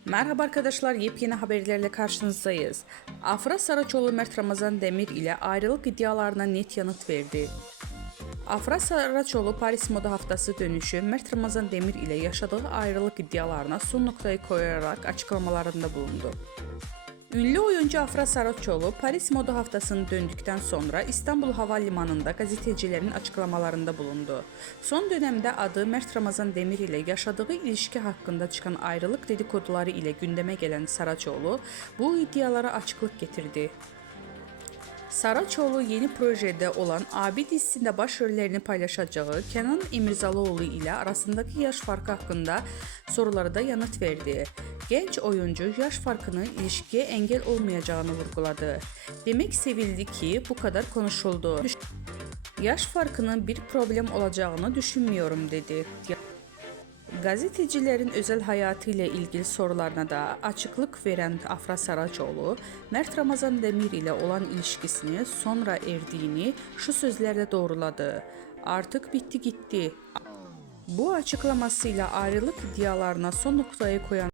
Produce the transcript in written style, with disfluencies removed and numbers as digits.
Merhaba arkadaşlar, yepyeni haberlerle karşınızdayız. Afra Saraçoğlu Mert Ramazan Demir ile ayrılık iddialarına net yanıt verdi. Afra Saraçoğlu Paris Moda Haftası dönüşü Mert Ramazan Demir ile yaşadığı ayrılık iddialarına son noktayı koyarak açıklamalarında bulundu. Ünlü oyuncu Afra Saraçoğlu Paris Moda Haftası'nı döndükten sonra İstanbul Havalimanı'nda gazetecilerin açıklamalarında bulundu. Son dönemde adı Mert Ramazan Demir ile yaşadığı ilişki hakkında çıkan ayrılık dedikoduları ile gündeme gelen Saraçoğlu bu iddialara açıklık getirdi. Saraçoğlu yeni projede olan Abi dizisinde başrollerini paylaşacağı Kenan İmirzalıoğlu ile arasındaki yaş farkı hakkında sorulara da yanıt verdi. Genç oyuncu yaş farkının ilişkiye engel olmayacağını vurguladı. Demek sevildi ki bu kadar konuşuldu. Yaş farkının bir problem olacağını düşünmüyorum dedi. Gazetecilerin özel hayatı ile ilgili sorularına da açıklık veren Afra Saraçoğlu, Mert Ramazan Demir ile olan ilişkisini sonra erdiğini şu sözlerle doğruladı. Artık bitti gitti. Bu açıklamasıyla ayrılık iddialarına son noktayı koyan